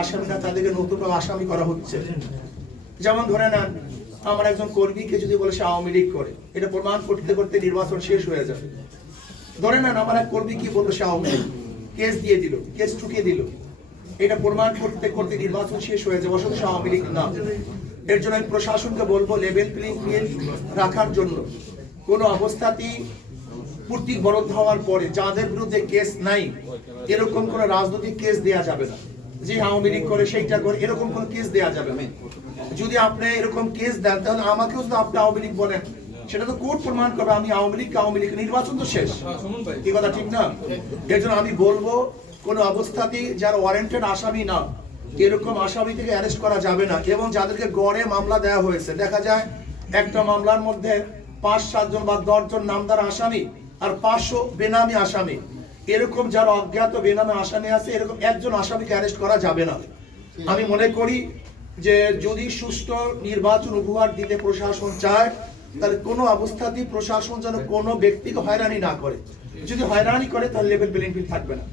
আসামিরা তাদেরকে আসামি করা হচ্ছে। যেমন ধরে নেন, আমার একজন কর্মীকে যদি বলে সে আওয়ামী লীগ করে, এটা প্রমাণ করতে করতে নির্বাচন শেষ হয়ে যাবে। ধরে নেন, আমার এক কর্মী কি বলল সে আওয়ামী লীগ? কেস দিয়ে দিল, কেস ঠুকিয়ে দিল। এটা প্রমাণ করতে করতে নির্বাচন শেষ হয়ে যাবে সে আওয়ামী লীগ না। এর জন্য আমি প্রশাসনকে বলব লেভেল প্লেইং ফিল্ড রাখার জন্য কোনো অবস্থাতেই পূর্তি বরদ্ধ হওয়ার পরে যাদের বিরুদ্ধে কেস নাই, এরকম কোনো রাজনৈতিক কেস দেয়া যাবে না। যে আওয়ামী লীগ করে, সেইটা করে, এরকম কোনো কেস দেয়া যাবে? না যদি আপনি এরকম কেস দেন, তাহলে আমাকেও আপনি আওয়ামী লীগ বলেন। সেটা তো কোর্ট প্রমাণ করবে, আমি আওয়ামী লীগ আওয়ামী লীগ নির্বাচন তো শেষ। কথা ঠিক না? এর জন্য আমি বলব যারা ওয়ারেন্টেড আসামি না, এরকম আসামি থেকে অ্যারেস্ট করা যাবে না। এবং যাদেরকে গড়ে মামলা দেওয়া হয়েছে, দেখা যায় একটা মামলার মধ্যে পাঁচ, সাতজন বা দশজন নামদার আসামি আর পাঁচশো বেনামি আসামি। এরকম যারা অজ্ঞাত বেনামে আসামি আছে এরকম একজন আসামিকে অ্যারেস্ট করা যাবে না। আমি মনে করি যে যদি সুষ্ঠু নির্বাচন উপহার দিতে প্রশাসন চায় তাহলে কোনো অবস্থাতেই প্রশাসন যেন কোনো ব্যক্তিকে হয়রানি না করে। যদি হয়রানি করে তাহলে লেভেল প্লেইং ফিল্ড থাকবে না।